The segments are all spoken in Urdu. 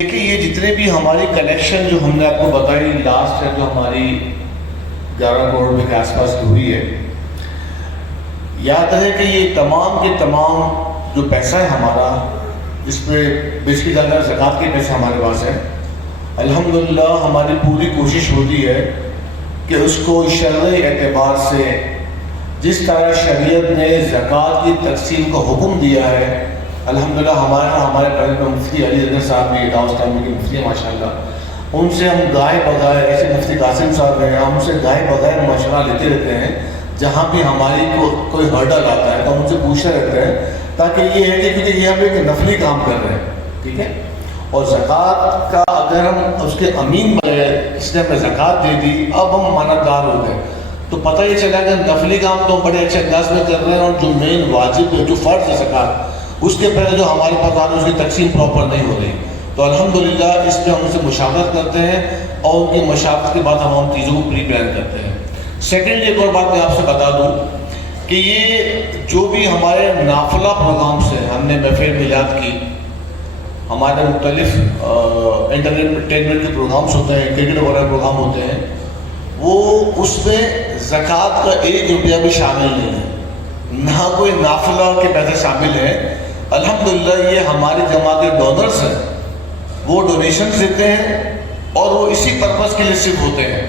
دیکھیے یہ جتنے بھی ہماری کلیکشن جو ہم نے آپ کو بتائی لاسٹ ہے جو ہماری 11 کروڑ روپے کے آس پاس کی ہوئی ہے، یاد رہے کہ یہ تمام کے تمام جو پیسہ ہے ہمارا، اس پہ بیسکلی زیادہ زکوٰۃ کے پیسے ہمارے پاس ہیں۔ الحمدللہ ہماری پوری کوشش ہوتی ہے کہ اس کو شرعی اعتبار سے جس طرح شریعت نے زکوٰۃ کی تقسیم کا حکم دیا ہے، الحمدللہ ہمارے پڑھنے میں مفتی علی اصغر صاحب بھی دعوت کے مفتی ہیں ماشاءاللہ، ان سے ہم گائے بغیر، ایسے مفتی قاسم صاحب ہیں، ہم سے گائے بغیر مشورہ لیتے رہتے ہیں جہاں بھی ہماری کوئی ہرڈل آتا ہے تو ہم ان سے پوچھتے رہتے ہیں، تاکہ یہ ہے کہ کیونکہ یہ ہم ایک نفلی کام کر رہے ہیں، ٹھیک ہے، اور زکوٰۃ کا اگر ہم اس کے امین بنے، اس نے ہمیں زکوٰۃ دے دی، اب ہم مانتدار ہو گئے، تو پتہ یہ چلا کہ نفلی کام تو ہم بڑے اچھے انداز میں کر رہے ہیں، اور جو مین واجب ہے، جو فرض ہے زکوٰۃ، اس کے پہلے جو ہمارے پاس آنے اس کی تقسیم پراپر نہیں ہو رہی، تو الحمدللہ اس میں ہم ان سے مشاورت کرتے ہیں، اور ان کی مشاورت کے بعد ہم چیزوں کو پری پلان کرتے ہیں۔ سیکنڈ ایک اور بات میں آپ سے بتا دوں کہ یہ جو بھی ہمارے نافلہ پروگرامس ہیں، ہم نے محفل میلاد کی، ہمارے مختلف انٹرٹینمنٹ کے پروگرامس ہوتے ہیں، کرکٹ وغیرہ پروگرام ہوتے ہیں، وہ اس میں زکوٰۃ کا 1 روپیہ بھی شامل نہیں ہے، نہ کوئی نافلہ کے پیسے شامل ہیں۔ الحمدللہ یہ ہماری جماعت کے ڈونرز ہیں، وہ ڈونیشنز دیتے ہیں اور وہ اسی پرپس کے لیے صرف ہوتے ہیں،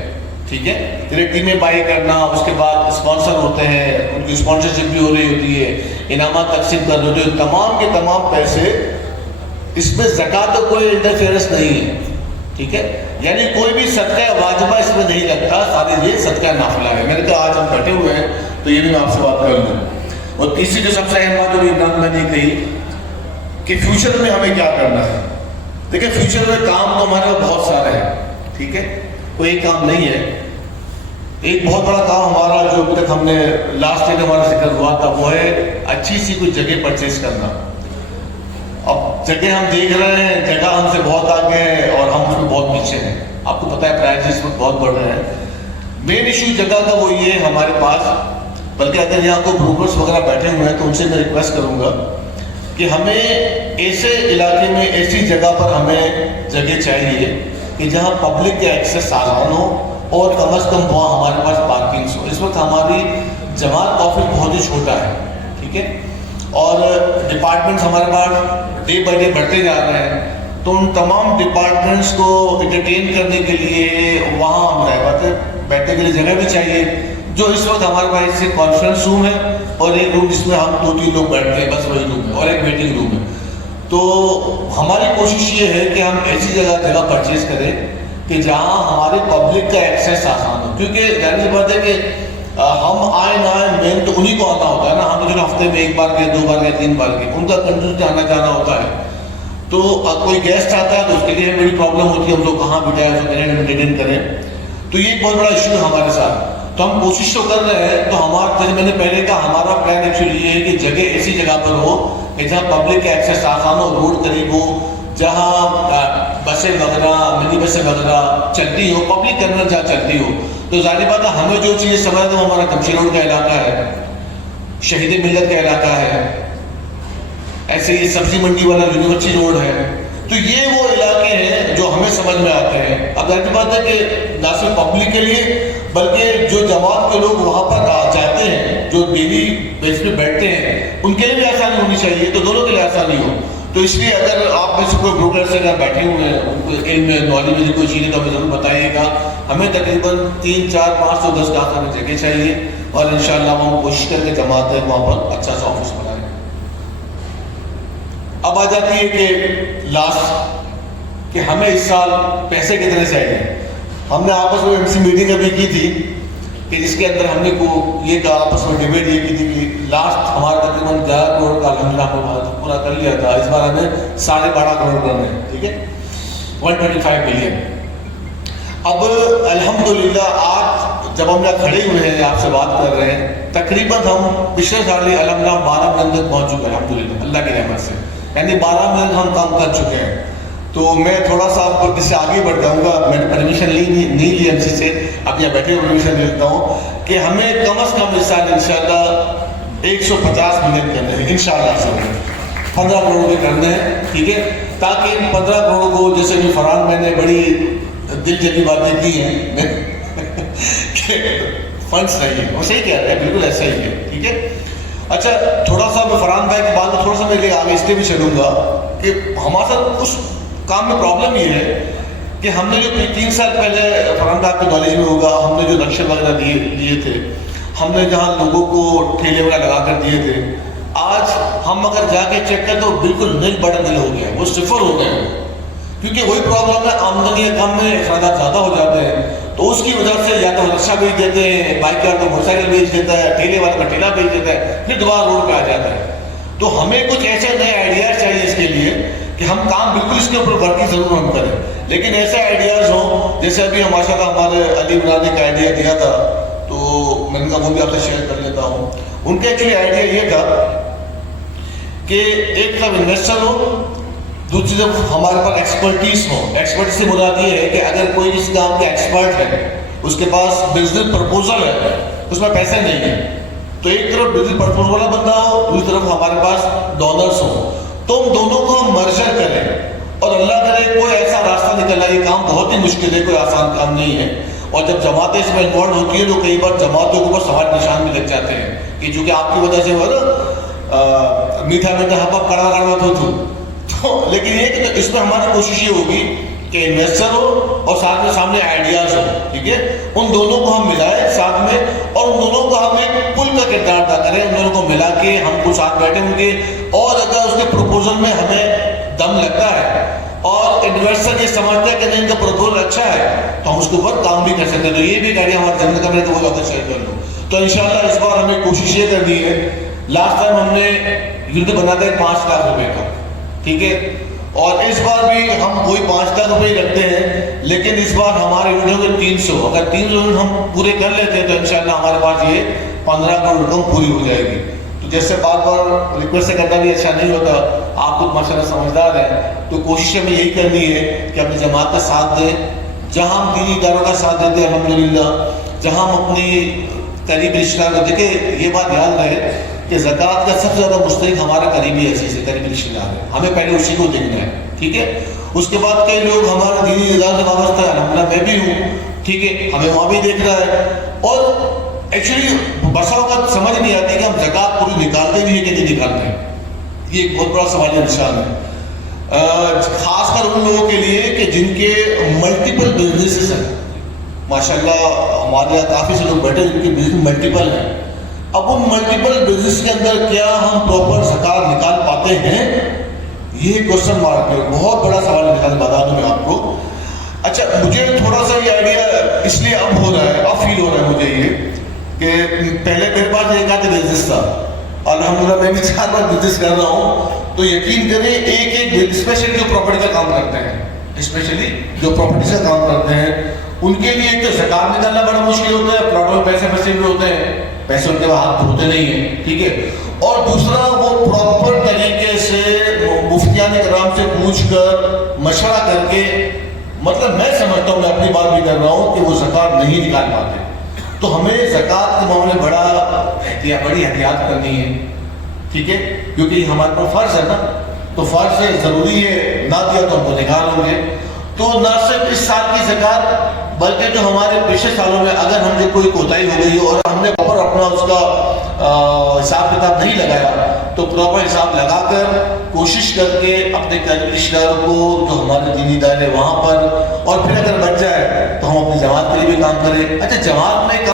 ٹھیک ہے، پھر ٹیمیں بائی کرنا، اس کے بعد اسپانسر ہوتے ہیں، ان کی اسپانسرشپ بھی ہو رہی ہوتی ہے، انعامات تقسیم کر رہے ہوتے ہیں، تمام کے تمام پیسے، اس میں زکوٰۃ کا کوئی انٹرفیئرنس نہیں ہے، ٹھیک ہے، یعنی کوئی بھی صدقہ واجبہ اس میں نہیں لگتا، خالی یہ صدقہ نافلہ ہے۔ میں نے کہا آج ہم بیٹھے ہوئے ہیں تو یہ بھی میں آپ سے بات کر لوں۔ اور تیسری جو سب سے اہم بات جو عمران میں نے کہی کہ فیوچر میں ہمیں کیا کرنا ہے۔ دیکھیں فیوچر میں کام تو ہمارے بہت سارے ہیں، ٹھیک ہے، کوئی ایک کام نہیں ہے۔ ایک بہت بڑا کام ہمارا جو ابھی تک ہم نے لاسٹ ڈے ہمارا ذکر ہوا تھا، وہ ہے اچھی سی کوئی جگہ پرچیز کرنا۔ اب جگہ ہم دیکھ رہے ہیں، جگہ ہم سے بہت آگے ہے اور ہم اس میں بہت پیچھے ہیں، آپ کو پتہ ہے پرائسز بہت بڑھ رہے ہیں۔ مین ایشو جگہ کا وہ یہ ہے ہمارے پاس، بلکہ اگر یہاں کو بروکرس وغیرہ بیٹھے ہوئے ہیں تو ان سے میں ریکویسٹ کروں گا کہ ہمیں ایسے علاقے میں ایسی جگہ پر ہمیں جگہ چاہیے کہ جہاں پبلک کا ایکسیس آسان ہو اور کم از کم وہاں ہمارے پاس پارکنگس ہو۔ اس وقت ہماری جماعت کافی بہت ہی چھوٹا ہے، ٹھیک ہے، اور ڈپارٹمنٹس ہمارے پاس ڈے بائی ڈے بڑھتے جا رہے ہیں، تو ان تمام ڈپارٹمنٹس کو انٹرٹین کرنے کے لیے وہاں ہم رہ پاتے بیٹھنے کے لیے جگہ بھی چاہیے، جو اس وقت ہمارے پاس ایک کانفرنس روم ہے اور ایک روم جس میں ہم 2-3 لوگ بیٹھتے ہیں، بس وہی روم ہے، اور ایک میٹنگ روم ہے۔ تو ہماری کوشش یہ ہے کہ ہم ایسی جگہ پرچیز کریں کہ جہاں ہمارے پبلک کا ایکسیس آسان ہو، کیونکہ ظاہر سی بات ہے کہ ہم آئے نہ آئے مین تو انہیں کو آنا ہوتا ہے نا، ہم تو جو ہفتے میں 1 بار گئے، 2 بار گئے، 3 بار گئے، ان کا کنٹینیوسلی آنا جانا ہوتا ہے۔ تو کوئی گیسٹ آتا ہے تو اس کے لیے بڑی پرابلم ہوتی ہے، ہم لوگ کہاں بٹھائیں، اس کو مینٹین کریں، تو یہ ایک بہت بڑا ایشو ہے ہمارے ساتھ۔ تو ہم کوشش تو کر رہے ہیں، تو جیسے میں نے پہلے کہا ہمارا پلان ایکچولی یہ ہے کہ جگہ ایسی جگہ پر ہو کہ جہاں پبلک کا ایکسیس آسان ہو، روڈ قریب ہو، جہاں بسیں وغیرہ، منی بسیں وغیرہ چلتی ہو، پبلک کنوینس جہاں چلتی ہو۔ تو ظاہر بات ہے ہمیں جو چیزیں سمجھ ہے وہ ہمارا کمشی روڈ کا علاقہ ہے، شہید ملت کا علاقہ ہے، ایسے ہی سبزی منڈی والا یونیورسٹی روڈ ہے، تو یہ وہ علاقے ہیں جو ہمیں سمجھ میں آتے ہیں۔ اب ظاہر بات ہے کہ نہ صرف پبلک کے لیے بلکہ جو جماعت کے لوگ وہاں پر جاتے ہیں، جو ڈیلی بیس پہ بیٹھتے ہیں، ان کے لیے بھی آسانی ہونی چاہیے، تو دونوں کے لیے آسانی ہو۔ تو اس لیے اگر آپ میں سے کوئی بروکر سے اگر بیٹھے ہوئے ہیں، ان کو علم میں نالج میں کوئی چیز ہے تو ہمیں ضرور بتائیے گا۔ ہمیں تقریباً 3-4-500 گز کا ہمیں جگہ چاہیے، اور انشاءاللہ ہم کوشش کر کے جماعت ہے وہاں پر اچھا سا آفس بنائیں۔ اب آ جاتی ہے کہ لاسٹ کہ ہمیں اس سال پیسے کتنے چاہیے۔ ہم نے آپس میں MC میٹنگ ابھی کی تھی کہ جس کے اندر ہم نے یہ کہا، آپس میں ڈیبیٹ یہ کی تھی کہ لاسٹ ہمارا تقریباً 11 کروڑ کا الحمدللہ ہم نے پورا کر لیا تھا، اس بار ہمیں 12.5 کروڑ کرنے ہیں، ٹھیک ہے، 125 بلین۔ اب الحمدللہ آج جب ہم یہاں کھڑے ہوئے ہیں آپ سے بات کر رہے ہیں، تقریباً ہم پچھلے سال الحمدللہ 12 ملین تک پہنچ چکے ہیں الحمدللہ اللہ کی رحمت سے، یعنی 12 ملین ہم کام کر چکے ہیں۔ تو میں تھوڑا سا آپ کو اس سے آگے بڑھ جاؤں گا، میں نے پرمیشن نہیں لی MC سے، اب یہاں بیٹھے ہوئے پرمیشن لیتا ہوں کہ ہمیں کم از کم اس سال انشاءاللہ 150 ملین کرنے ہیں، انشاءاللہ 15 کروڑ کے کرنے ہیں، ٹھیک ہے۔ تاکہ ان 15 کروڑ کو، جیسے بھی فرحان میں نے بڑی دل جلی باتیں کی ہیں کہ فنڈس نہیں ہے، وہ صحیح کہہ رہے ہیں، بالکل ایسا ہی ہے، ٹھیک ہے. اچھا تھوڑا سا میں فرحان بھائی کی بات کو تھوڑا سا میں آگے اس لیے بھی چلوں گا کہ ہمارے ساتھ اس کام میں پرابلم یہ ہے کہ ہم نے جو 3 سال پہلے، فرحان بھائی آپ کے نالج میں ہوگا، ہم نے جو نقشے وغیرہ دیے تھے، ہم نے جہاں لوگوں کو ٹھیلے وغیرہ لگا کر دیے تھے، آج ہم اگر جا کے چیک کریں تو بالکل نل بڑا نل ہو گیا ہے، وہ صفر ہو گئے ہیں. کیونکہ وہی پرابلم ہے، آمدنی کم میں اخراجات زیادہ ہو جاتے ہیں، تو اس کی وجہ سے یا تو رکشہ بیچ دیتے ہیں، بائک کا تو موٹر سائیکل بیچ دیتا ہے، ٹھیلے والا کا ٹھیلا بیچ دیتا ہے، پھر دوبارہ روڈ پہ آ جاتا ہے. تو ہمیں کچھ ایسے نئے آئیڈیاز چاہیے اس کے لیے کہ ہم کام بالکل اس کے اوپر ورکنگ ضرور ہم کریں، لیکن ایسے آئیڈیاز ہوں جیسے ابھی ماشاء اللہ ہمارے علی عمران نے ایک آئیڈیا دیا تھا، تو میں نے کہا وہ بھی آپ سے شیئر کر لیتا ہوں. ان کا ایکچولی آئیڈیا یہ تھا کہ ایک طرف انویسٹر ہو، دوسری طرف ہمارے پاس ایکسپرٹیز ہو. ایکسپرٹیز سے مراد یہ ہے کہ اگر کوئی اس کام کا ایکسپرٹ ہے، اس کے پاس بزنس پرپوزل ہے، اس میں پیسے نہیں ہیں، تو ایک طرف بزنس پرپوزل والا بندہ ہو، دوسری طرف ہمارے پاس ڈونرس ہو، تو ہم دونوں کو ہم مرجر کریں اور اللہ کرے کوئی ایسا راستہ نکل آئے. یہ کام بہت ہی مشکل ہے، کوئی آسان کام نہیں ہے، اور جب جماعتیں اس میں انوالو ہوتی ہے تو کئی بار جماعتوں کے اوپر سوال نشان بھی لگ جاتے ہیں کہ چونکہ آپ کی وجہ سے وہ نا میٹھا میٹھا ہپا کڑا کڑوا تو لیکن یہ کہ اس میں ہماری کوشش یہ ہوگی کہ انویسٹر ہو اور ساتھ میں سامنے آئیڈیاز ہو، ٹھیک ہے، ان دونوں کو ہم ملائیں ساتھ میں، اور ان دونوں کو ہم ایک پل کا کردار ادا کریں. ان دونوں کو ملا کے ہم کو ساتھ بیٹھے ہوں گے، اور اگر اس کے پروپوزل میں ہمیں دم لگتا ہے اور انویسٹر یہ سمجھتا ہے کہ نہیں ان کا پروپوزل اچھا ہے تو ہم اس کے اوپر کام بھی کر سکتے ہیں. تو یہ بھی ایک آئیڈیا ہمارے ذہن کا میں وہ زیادہ شیئر کر لوں. تو انشاءاللہ اس بار ہمیں کوشش یہ کرنی ہے، لاسٹ ٹائم ہم نے یونٹ بنا تھا 5 لاکھ روپے کا، ٹھیک ہے، اور اس بار بھی ہم وہی 5 لاکھ روپے ہی رکھتے ہیں، لیکن اس بار ہمارے یونٹ ہوں گے 300. اگر 300 یونٹ ہم پورے کر لیتے ہیں تو انشاءاللہ ہمارے پاس یہ 15 کروڑ رقم پوری ہو جائے گی. تو جیسے بار بار ریکویسٹ کرنا بھی اچھا نہیں ہوتا، آپ خود ماشاءاللہ سمجھدار ہیں، تو کوشش ہمیں یہی کرنی ہے کہ اپنی جماعت کا ساتھ دیں. جہاں ہم دینی اداروں کا ساتھ دیتے ہیں الحمدللہ، جہاں ہم اپنی قریبی رشتہ دار، دیکھیں یہ بات یاد رہے کہ زکوٰۃ کا سب سے زیادہ مستحق ہمارا قریبی عزیز ہے، قریبی رشتہ دار ہے، ہمیں پہلے اسی کو دیکھنا ہے، ٹھیک ہے. اس کے بعد کئی لوگ ہمارے دینی ادارے سے وابستہ ہیں، الحمدللہ میں بھی ہوں، ٹھیک ہے، ہمیں وہاں بھی دیکھنا ہے. اور ایکچولی بسا اوقات سمجھ نہیں آتی کہ ہم زکوٰۃ پوری نکالتے بھی ہیں کہ نہیں نکالتے ہیں. یہ ایک بہت بڑا سوالیہ نشان ہے، خاص کر ان لوگوں کے لیے کہ جن کے ملٹیپل بزنسز ہیں. ماشاءاللہ ہمارے یہاں کافی سے لوگ بیٹھے جن کے بزنس ملٹیپل ہیں. اب ان ملٹیپل بزنس کے اندر کیا ہم پراپر زکوٰۃ نکال پاتے ہیں؟ یہ کوشچن مارک ہے، بہت بڑا سوال نکال بتا دوں میں آپ کو. اچھا مجھے تھوڑا سا یہ آئیڈیا اس لیے اب ہو رہا ہے، اب فیل ہو رہا ہے مجھے یہ کہ پہلے میرے پاس ایک آدھ بزنس تھا، الحمدللہ میں بھی 4 بار بزنس کر رہا ہوں. تو یقین کریں ایک اسپیشلی جو پراپرٹی کا کام کرتے ہیں، اسپیشلی جو پراپرٹی کا کام کرتے ہیں، ان کے لیے ایک تو زکوٰۃ نکالنا بڑا مشکل ہوتا ہے، پلاٹ میں پیسے پھنسے ہوئے ہوتے ہیں، پیسے ان کے ہاتھ ہوتے نہیں ہیں، ٹھیک ہے. اور دوسرا وہ پراپر طریقے سے مفتیان کرام سے پوچھ کر مشورہ کر کے، مطلب میں سمجھتا ہوں، میں اپنی بات بھی کر رہا ہوں کہ وہ زکوٰۃ نہیں نکال پاتے. تو ہمیں زکوٰۃ کے معاملے بڑی احتیاط کرنی ہے، ٹھیک ہے، کیونکہ یہ ہمارے پر فرض ہے نا، تو فرض ہے، ضروری ہے، نہ دیا تو ہم کو نکال ہوں گے. تو نہ صرف اس سال کی زکوٰۃ بلکہ جو ہمارے پچھلے سالوں میں اگر ہم نے کوئی کوتاہی ہو گئی اور ہم نے پراپر اپنا اس کا حساب کتاب نہیں لگایا، تو پراپر حساب لگا کر کوشش کر کے اپنے رشتہ داروں کو جو ہمارے دینی ادارے وہاں پر، اور پھر اگر بچ جائے تو ہم اپنی جماعت کے لیے بھی کام کریں. اچھا جماعت میں